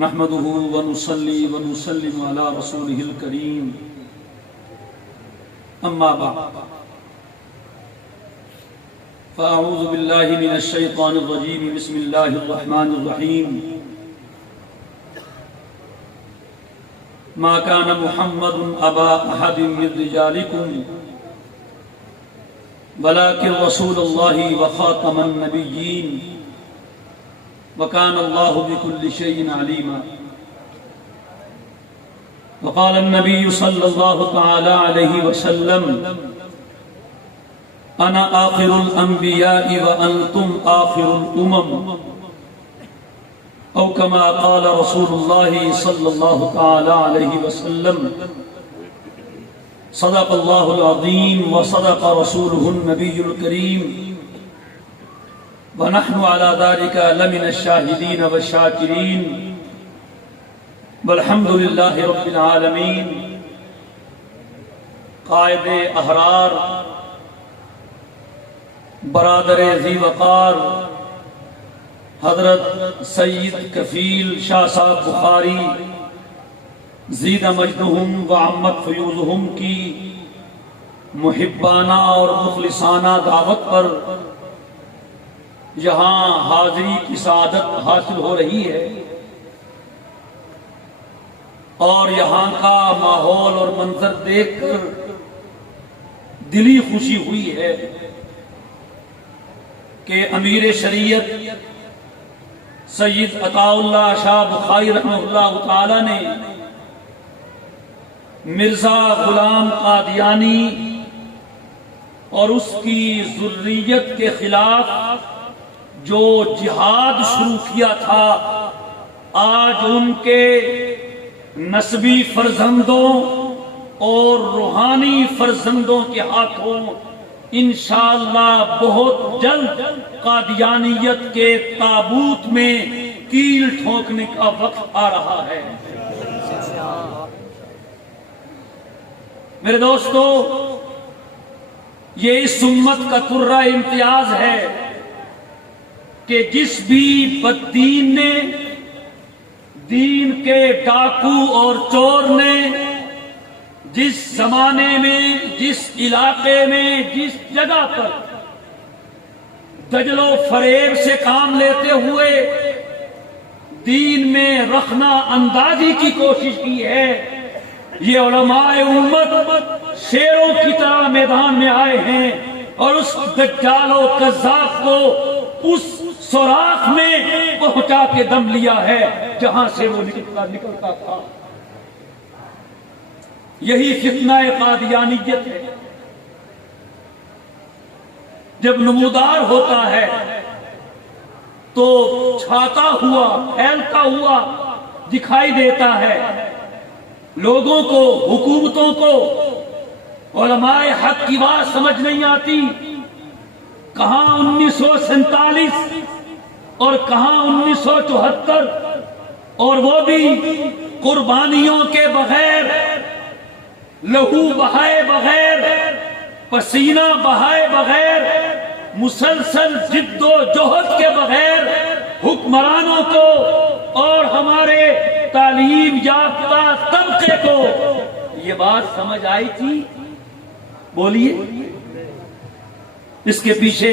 نحمده ونصلي ونسلم على رسوله الكريم أما بعد فأعوذ بالله من الشيطان الرجيم بسم الله الرحمن الرحيم ما كان محمد أبا أحد من رجالكم ولكن رسول الله وخاتم النبيين وكان الله بكل شيء عليما وقال النبي صلى الله تعالى عليه وسلم أنا آخر الأنبياء وأنتم آخر الأمم أو كما قال رسول الله صلى الله تعالى عليه وسلم صدق الله العظيم وصدق رسوله النبي الكريم ونحن على ذلك لمن الشاهدين والشاكرين والحمد لله رب العالمين. قائد احرار برادر ذی وقار حضرت سید کفیل شاہ صاحب بخاری زید مجدہم وعمت فیوزہم کی محبانہ اور مخلصانہ دعوت پر یہاں حاضری کی سعادت حاصل ہو رہی ہے اور یہاں کا ماحول اور منظر دیکھ کر دلی خوشی ہوئی ہے کہ امیر شریعت سید عطا اللہ شاہ بخاری رحمہ اللہ تعالی نے مرزا غلام قادیانی اور اس کی ذریت کے خلاف جو جہاد شروع کیا تھا آج ان کے نسبی فرزندوں اور روحانی فرزندوں کے ہاتھوں انشاءاللہ بہت جلد قادیانیت کے تابوت میں کیل ٹھونکنے کا وقت آ رہا ہے. میرے دوستو، یہ اس امت کا ترہ امتیاز ہے کہ جس بھی بددین نے، دین کے ڈاکو اور چور نے جس زمانے میں، جس علاقے میں، جس جگہ پر دجل و فریب سے کام لیتے ہوئے دین میں رخنہ اندازی کی کوشش کی ہے، یہ علماء امت شیروں کی طرح میدان میں آئے ہیں اور اس دجال و کذاب کو اس سوراخ میں پہنچا کے دم لیا ہے جہاں سے وہ نکلتا تھا. یہی فتنہ قادیانیت ہے. جب نمودار ہوتا ہے تو چھاتا ہوا، پھیلتا ہوا دکھائی دیتا ہے. لوگوں کو، حکومتوں کو علماء حق کی بات سمجھ نہیں آتی. کہاں 1947 اور کہاں 1974، اور وہ بھی قربانیوں کے بغیر، لہو بہائے بغیر، پسینہ بہائے بغیر، مسلسل جد و جہد کے بغیر حکمرانوں کو اور ہمارے تعلیم یافتہ طبقے کو یہ بات سمجھ آئی تھی؟ بولیے. اس کے پیچھے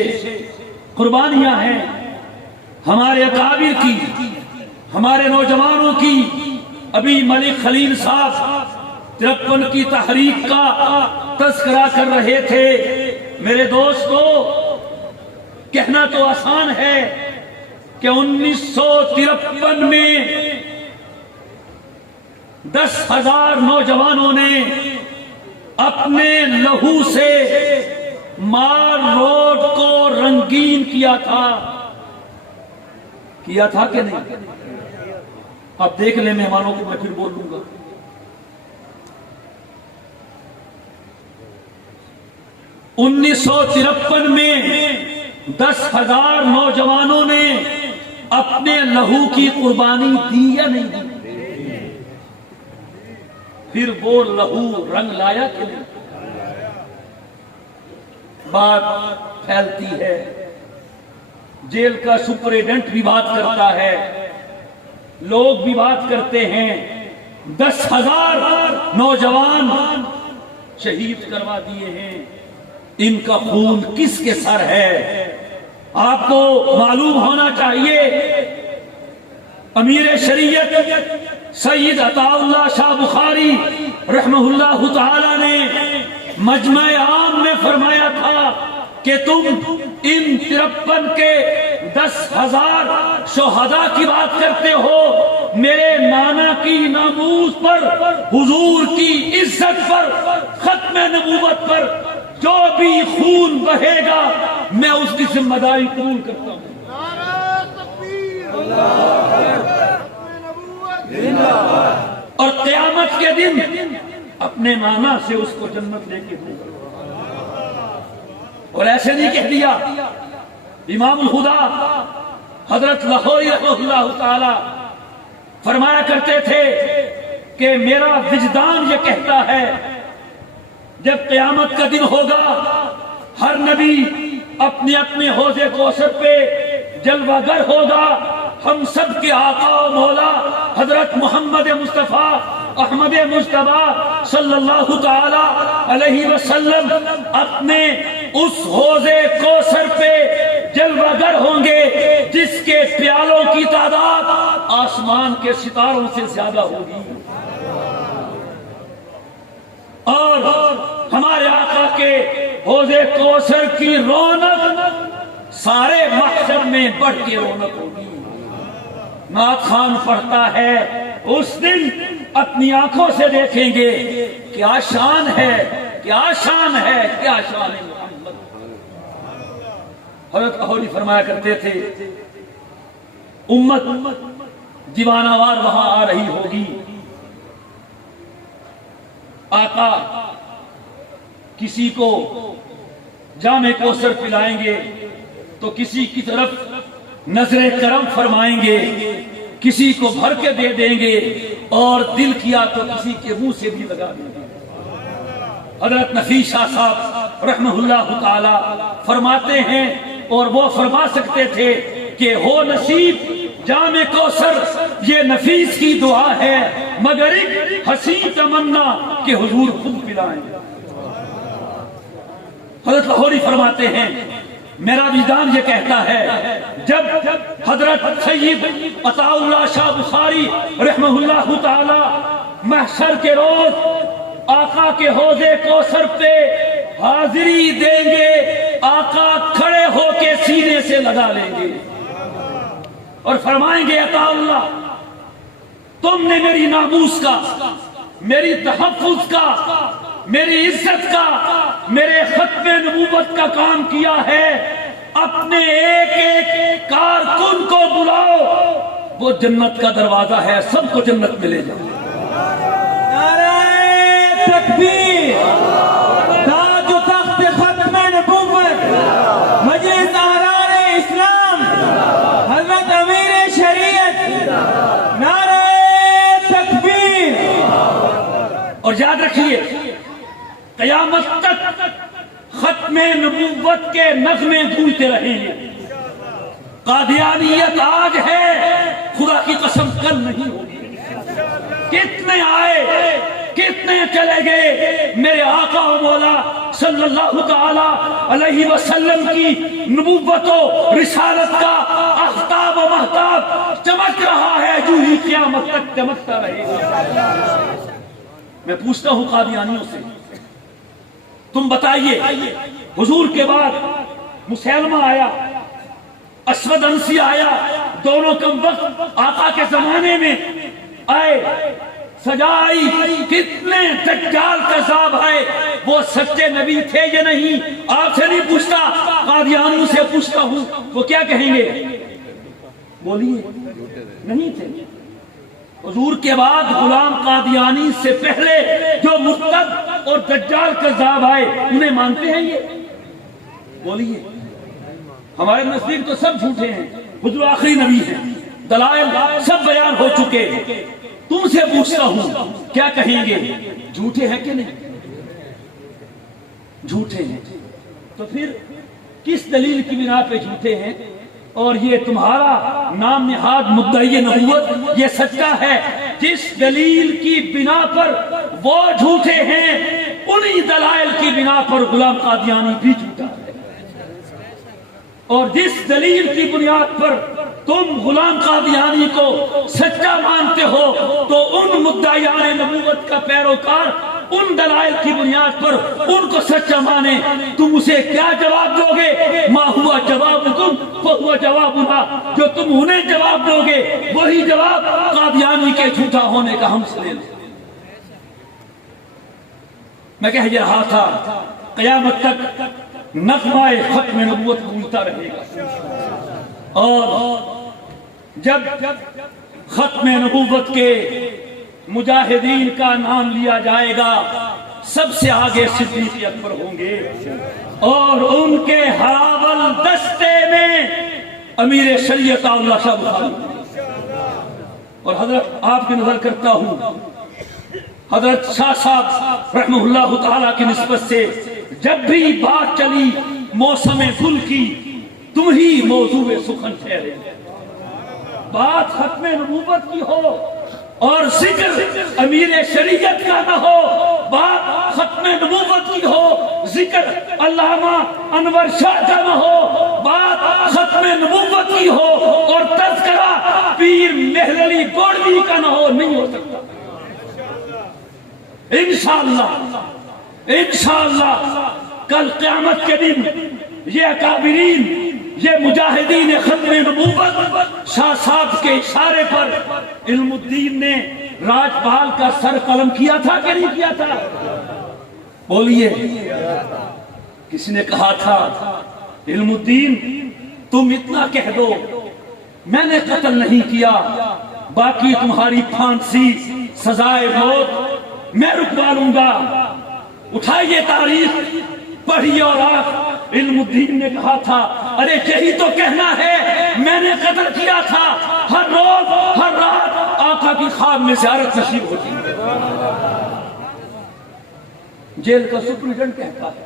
قربانیاں ہیں ہمارے اکابر کی، ہمارے نوجوانوں کی. ابھی ملک خلیل صاحب 53 کی تحریک کا تذکرہ کر رہے تھے. میرے دوستو، کہنا تو آسان ہے کہ 1953 میں 10,000 نوجوانوں نے اپنے لہو سے مال روڈ کو رنگین کیا تھا کہ نہیں؟ اب دیکھ لیں مہمانوں کو، میں پھر بول لوں گا. انیس سو 53 میں 10,000 نوجوانوں نے اپنے لہو کی قربانی دی یا نہیں دی؟ پھر وہ لہو رنگ لایا کہ نہیں؟ بات پھیلتی ہے، جیل کا سپرنٹینڈنٹ بھی بات کرتا ہے، لوگ بھی بات کرتے ہیں 10,000 نوجوان شہید کروا دیے ہیں، ان کا خون کس کے سر ہے؟ آپ کو معلوم ہونا چاہیے امیر شریعت سید عطا اللہ شاہ بخاری رحمہ اللہ تعالی نے مجمع عام میں فرمایا تھا کہ تم ان 53 کے 10,000 شہداء کی بات کرتے ہو، میرے نانا کی ناموس پر، حضور کی عزت پر، ختم نبوت پر جو بھی خون بہے گا میں اس کی ذمہ داری قبول کرتا ہوں۔ اور قیامت کے دن اپنے نانا سے اس کو جنت لے کے دوں گا۔ اور ایسے نہیں کہہ دیا، امام الہدا حضرت لاہوری رحمہ اللہ تعالی فرمایا کرتے تھے کہ میرا وجدان یہ کہتا ہے جب قیامت کا دن ہوگا ہر نبی اپنے اپنے حوض کوثر پہ جلوہ گر ہوگا، ہم سب کے آقا و مولا حضرت محمد مصطفیٰ احمد مجتبیٰ صلی اللہ تعالی علیہ وسلم اپنے اس حوض کوثر پہ جلوہ گر ہوں گے جس کے پیالوں کی تعداد آسمان کے ستاروں سے زیادہ ہوگی، اور ہمارے آقا کے حوض کوثر کی رونق سارے محشر میں بڑھ کے رونق ہوگی۔ نعت خان پڑھتا ہے اس دن اپنی آنکھوں سے دیکھیں گے کیا شان ہے، کیا شان ہے، کیا شان ہے محمد۔ حضرت لاہوری فرمایا کرتے تھے امت دیوانہ وار وہاں آ رہی ہوگی، آقا کسی کو جام کوثر پلائیں گے تو کسی کی طرف نظر کرم فرمائیں گے، کسی کو بھر کے دے دیں گے، اور دل کیا تو کسی کے منہ سے بھی لگا دیں گے۔ حضرت نفیس شاہ صاحب رحمہ اللہ تعالی فرماتے ہیں، اور وہ فرما سکتے تھے کہ ہو نصیب جام کوثر یہ نفیس کی دعا ہے، مگر ایک حسین تمنا کہ حضور خود پلائیں۔ حضرت لاہوری فرماتے ہیں میرا وجدان یہ کہتا ہے جب حضرت سید عطا اللہ شاہ بخاری رحمہ اللہ تعالی محشر کے روز آقا کے حوض کوثر پہ حاضری دیں گے، آقا کھڑے ہو کے سینے سے لگا لیں گے اور فرمائیں گے عطا اللہ تم نے میری ناموس کا، میری تحفظ کا، میری عزت کا، میرے ختم نبوت کا کام کیا ہے، اپنے ایک ایک کارکن کو بلاؤ، وہ جنت کا دروازہ ہے، سب کو جنت میں لے جاؤ۔ نعرہ تکبیر، تاج و تخت ختم نبوت، مجلس احرار اسلام، حضرت امیر شریعت، نعرہ تکبیر۔ اور یاد رکھیے قیامت تک ختم نبوت کے نغمے گونجتے رہیں گے۔ قادیانیت آج ہے، خدا کی قسم کل نہیں ہوگی۔ کتنے آئے کتنے چلے گئے، میرے آقا و مولا صلی اللہ تعالی علیہ وسلم کی نبوت و رسالت کا آفتاب و مہتاب چمک رہا ہے، جو ہی قیامت تک چمکتا رہے گا۔ میں پوچھتا ہوں قادیانیوں سے، تم بتائیے حضور کے بعد مسلمہ آیا، اسود انسی آیا، دونوں کم وقت آقا کے زمانے میں آئے، سجائی، کتنے دجال کذاب آئے، وہ سچے نبی تھے یا نہیں؟ آپ سے نہیں پوچھتا، قادیانیوں سے پوچھتا ہوں، وہ کیا کہیں گے؟ بولیے نہیں تھے۔ حضور کے بعد غلام قادیانی سے پہلے جو مرتد اور دجال کذاب آئے انہیں مانتے ہیں یہ؟ بولیے۔ ہمارے نزدیک تو سب جھوٹے ہیں، حضور آخری نبی ہیں، دلائل سب بیان ہو چکے۔ تم سے پوچھتا ہوں کیا کہیں گے؟ جھوٹے ہیں کہ نہیں؟ جھوٹے ہیں۔ تو پھر کس دلیل کی بنا پہ جھوٹے ہیں؟ اور یہ تمہارا نام نہاد مدعی نبوت یہ سچا ہے. جس دلیل کی بنا پر وہ جھوٹے ہیں انہی دلائل کی بنا پر غلام قادیانی بھی جھوٹا ہے. اور جس دلیل کی بنیاد پر تم غلام قادیانی کو سچا مانتے ہو تو ان مدعیان نبوت کا پیروکار ان دلائل کی بنیاد پر ان کو سچا مانے. تم اسے کیا جواب دو گے؟ ما ہوا جوابکم فہو جوابنا. جو تم انہیں جواب دو گے وہی جواب قادیانی کے جھوٹا ہونے کا ہم سے لے لیں. میں کہہ رہا تھا قیامت تک نغمہ ختم نبوت گونجتا رہے گا. اور جب ختم نبوت کے مجاہدین کا نام لیا جائے گا سب سے آگے صدیق اکبر ہوں گے اور ان کے ہراول دستے میں امیر شریعت اللہ شاہ بخاری. اور حضرت آپ کی نظر کرتا ہوں حضرت شاہ صاحب رحمہ اللہ تعالیٰ کی نسبت سے جب بھی بات چلی موسم گل کی تم ہی موضوع سخن ٹھہرے. بات ختم نبوت کی ہو اور ذکر امیر شریعت کا نہ ہو. بات ختم نبوت کی ہو ذکر علامہ انور شاہ کا نہ ہو. بات ختم نبوت کی ہو اور تذکرہ پیر مہر علی گوڑوی کا نہ ہو. نہیں ہو سکتا. انشاءاللہ کل قیامت کے دن یہ اکابرین یہ مجاہدین ختم نبوت شاہ صاحب کے اشارے پر علم الدین نے راجپال کا سر قلم کیا تھا کہ نہیں کیا تھا؟ بولیے. کسی نے کہا تھا علم الدین تم اتنا کہہ دو میں نے قتل نہیں کیا باقی تمہاری پھانسی سزائے موت میں رکوا لوں گا. اٹھائیے تاریخ پڑھیے اور آپ. علم الدین نے کہا تھا ارے یہی تو کہنا ہے میں نے قتل کیا تھا. ہر روز ہر رات آقا کی خواب میں زیارت نصیب ہوتی ہے. جیل کا سپرنٹنڈنٹ کہتا ہے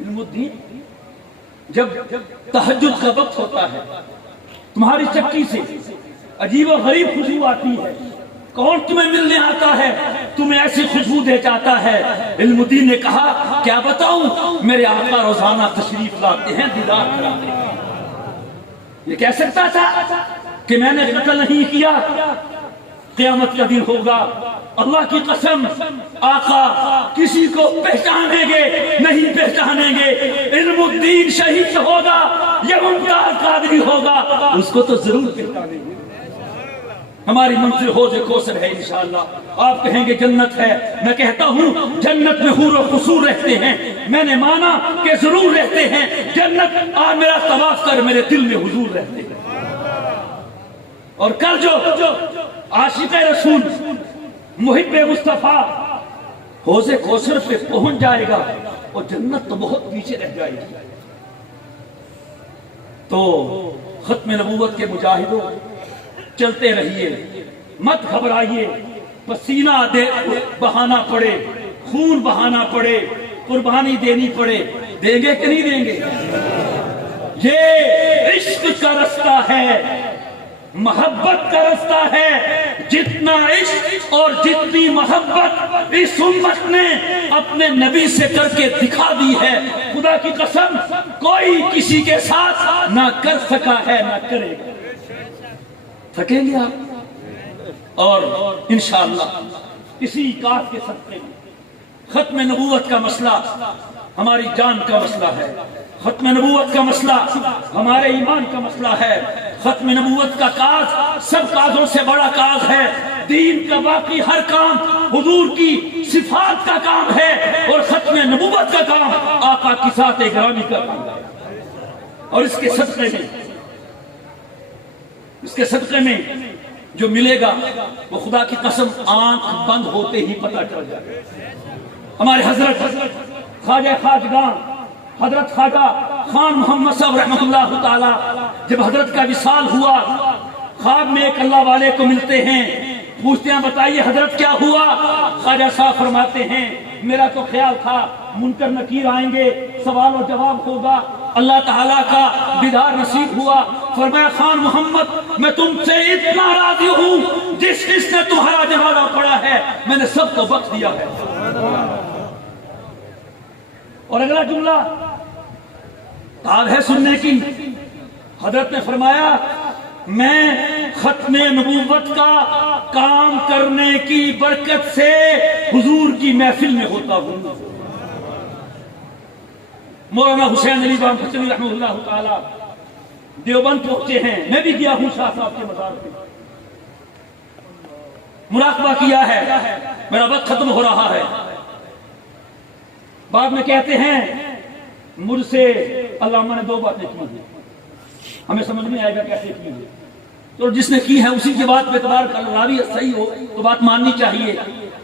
علم الدین جب تہجد کا وقت ہوتا ہے تمہاری چکی سے عجیب و غریب خوشبو آتی ہے. کون تمہیں ملنے آتا ہے تمہیں ایسی خوشبو دے جاتا ہے. علم الدین نے کہا کیا بتاؤں میرے آقا روزانہ تشریف لاتے ہیں دیدار کراتے ہیں. یہ کہہ سکتا تھا کہ میں نے قتل نہیں کیا. قیامت کا دن ہوگا اللہ کی قسم آقا کسی کو پہچانیں گے نہیں پہچانیں گے. علم الدین شہید ہوگا یا ممتاز قادری ہوگا اس کو تو ضرور پہچانیں گے. ہماری منزل حوض کوثر ہے انشاءاللہ. آپ کہیں گے جنت ہے. میں کہتا ہوں جنت میں حور و قصور رہتے ہیں. میں نے مانا کہ ضرور رہتے ہیں. جنت آج میرا طواف کر میرے دل میں حضور رہتے ہیں. اور کل جو عاشق رسول محب مصطفیٰ حوض کوثر پہ پہنچ جائے گا اور جنت تو بہت پیچھے رہ جائے گی. تو ختم نبوت کے مجاہدوں چلتے رہیے مت گھبرائیے. پسینہ بہانا پڑے خون بہانا پڑے قربانی دینی پڑے دیں گے کہ نہیں دیں گے؟ یہ عشق کا رستہ ہے محبت کا رستہ ہے. جتنا عشق اور جتنی محبت اس امت نے اپنے نبی سے کر کے دکھا دی ہے خدا کی قسم کوئی کسی کے ساتھ نہ کر سکا ہے نہ کرے گا. تھکیں گے آپ اور انشاءاللہ اسی کاف کے صدقے میں ختم نبوت کا مسئلہ ہماری جان کا مسئلہ ہے. ختم نبوت کا مسئلہ ہمارے ایمان کا مسئلہ ہے. ختم نبوت کا کاز سب کازوں سے بڑا کاز ہے. دین کا باقی ہر کام حضور کی صفات کا کام ہے اور ختم نبوت کا کام آقا کی ذات گرامی کا کام ہے. اور اس کے صدقے میں جو ملے گا وہ خدا کی قسم آنکھ بند ہوتے ہی پتہ چل جائے گا. ہمارے حضرت خواجہ خواجگان حضرت خواجہ خان محمد صاحب رحمۃ اللہ تعالی جب حضرت کا وصال ہوا خواب میں ایک اللہ والے کو ملتے ہیں پوچھتے ہیں بتائیے حضرت کیا ہوا؟ خواجہ صاحب فرماتے ہیں میرا تو خیال تھا منکر نکیر آئیں گے سوال و جواب ہوگا اللہ تعالیٰ کا دیدار نصیب ہوا. فرمایا خان محمد میں تم سے اتنا راضی ہوں جس نے تمہارا جنازہ پڑھا ہے میں نے سب کو بخش دیا ہے. اور اگلا جملہ تاب ہے سننے کی. حضرت نے فرمایا میں ختم نبوت کا کام کرنے کی برکت سے حضور کی محفل میں ہوتا ہوں. مولانا حسین علی بامفچری رحمہ اللہ تعالی دیوبند پہنچے ہیں. میں بھی گیا ہوں شاہ صاحب کے مزار پہ, مراقبہ کیا ہے. میرا وقت ختم ہو رہا ہے. بعد میں کہتے ہیں مجھ سے علامہ نے 2 باتیں کی ہیں, ہمیں سمجھ میں آئے گا کیسے کی ہے. تو جس نے کی ہے اسی کی بات پہ اعتبار کر راوی صحیح ہو تو بات ماننی چاہیے.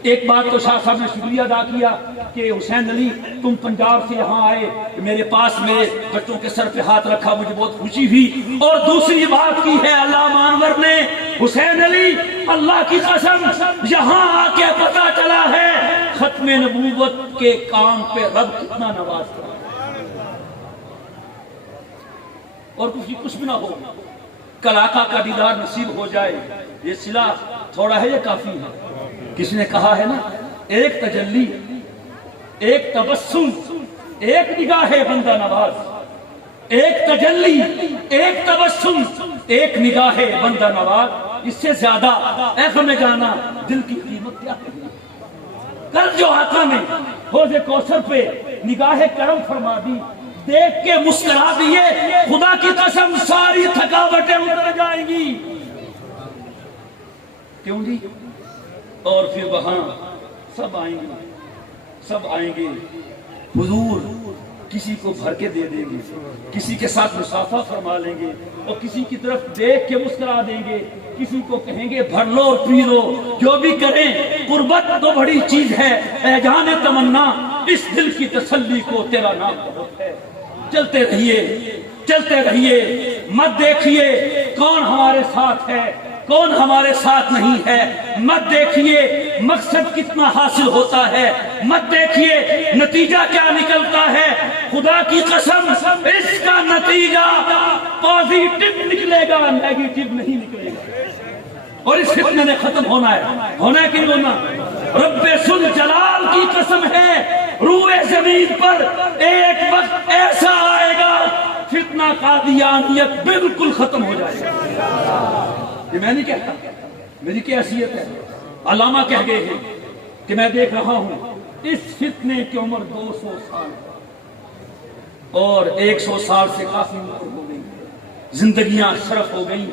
ایک بات تو شاہ صاحب نے شکریہ ادا کیا کہ حسین علی تم پنجاب سے یہاں آئے, میرے پاس میرے بچوں کے سر پہ ہاتھ رکھا, مجھے بہت خوشی ہوئی. اور دوسری بات کی ہے علامہ انور نے, حسین علی اللہ کی قسم یہاں آ کے پتا چلا ہے ختم نبوت کے کام پہ رب کتنا نوازتا ہے. اور کچھ بھی نہ ہو, کل آقا کا دیدار نصیب ہو جائے, یہ صلہ تھوڑا ہے یہ کافی ہے. کسی نے کہا ہے نا ایک تجلی, ایک تبسم, ایک نگاہ بندہ نواز, ایک تجلی, ایک تبسم, ایک نگاہ بندہ نواز, اس سے زیادہ اے ہمیں جانا دل کی قیمت کیا ہے. کل جو آقا نے حوض کوثر پہ نگاہ کرم فرما دی, دیکھ کے مسکرا دیے, خدا کی قسم ساری تھکاوٹیں اتر جائیں گی. کیوں جی؟ اور پھر وہاں سب آئیں گے, حضور کسی کو بھر کے دے دیں گے, کسی کے ساتھ مصافحہ فرما لیں گے, اور کسی کی طرف دیکھ کے مسکرا دیں گے, کسی کو کہیں گے بھر لو اور پی لو. جو بھی کریں قربت تو بڑی چیز ہے, اے جان تمنا اس دل کی تسلی کو تیرا نام بہت ہے. چلتے رہیے, مت دیکھیے کون ہمارے ساتھ ہے کون ہمارے ساتھ نہیں ہے, مت دیکھیے مقصد کتنا حاصل ہوتا ہے, مت دیکھیے نتیجہ کیا نکلتا ہے. خدا کی قسم اس کا نتیجہ پازیٹو نکلے گا, نیگیٹو نہیں نکلے گا. اور اس فتنے نے ختم ہونا ہے کہ نہیں ہونا؟ رب ذل جلال کی قسم ہے روئے زمین پر ایک وقت ایسا آئے گا فتنہ قادیانیت بالکل ختم ہو جائے گا. یہ میں نہیں کہتا, میری کیا حیثیت ہے. علامہ کہہ گئے ہیں کہ میں دیکھ رہا ہوں اس فتنے کی عمر 200 سال اور 100 سال سے کافی عمر ہو گئی, زندگیاں صرف ہو گئی.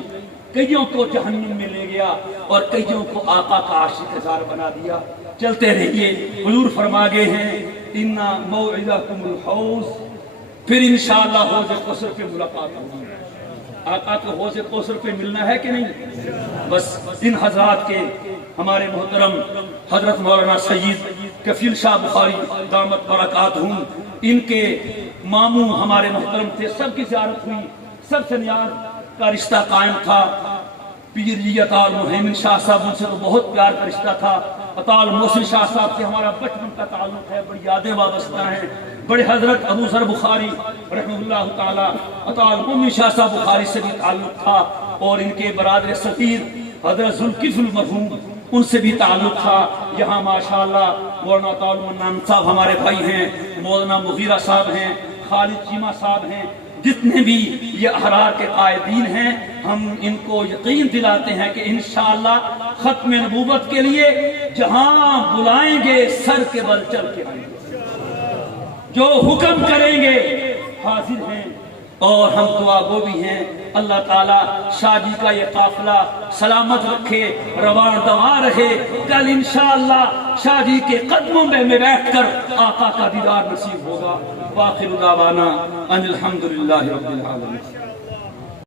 کئیوں کو جہنم میں لے گیا اور کئیوں کو آقا کا عاشق ہزار بنا دیا. چلتے رہیے. حضور فرما گئے ہیں اِنَّا مَوْعِدَكُمُ الْحَوْض, پھر انشاءاللہ حوض کوثر پہ ملاقات ہوگی. آقا کو حوض کوثر پہ ملنا ہے کہ نہیں؟ بس ان حضرات کے ہمارے محترم حضرت مولانا سید کفیل شاہ بخاری دامت برکاتہم, ان کے ماموں ہمارے محترم تھے, سب کی زیارت ہوئی, سب سے نیاز کا رشتہ قائم تھا. پیر جی عطا المحیمن شاہ صاحب ان سے تو بہت پیار کا رشتہ تھا. عطا المحسن شاہ صاحب سے ہمارا بچپن کا تعلق ہے, بڑی یادیں وابستہ ہیں. بڑے حضرت ابو ذر بخاری رحمہ اللہ تعالی عطا المحسن شاہ صاحب بخاری سے بھی تعلق تھا, اور ان کے برادر صغیر حضرت ذوالکفل المرحوم ان سے بھی تعلق تھا. یہاں ماشاءاللہ مولانا عطا المنان صاحب ہمارے بھائی ہیں, مولانا مغیرہ صاحب ہیں, خالد چیمہ صاحب ہیں, جتنے بھی یہ احرار کے قائدین ہیں, ہم ان کو یقین دلاتے ہیں کہ انشاءاللہ ختم نبوت کے لیے جہاں بلائیں گے سر کے بل چل کے آئیں گے, جو حکم کریں گے حاضر ہیں. اور ہم دعا گو بھی ہیں اللہ تعالیٰ شاہ جی کا یہ قافلہ سلامت رکھے, رواں دواں رہے. کل انشاءاللہ شاہ جی کے قدموں میں بیٹھ کر آقا کا دیدار نصیب ہوگا. وآخر دعوانا ان الحمدللہ رب العالمین.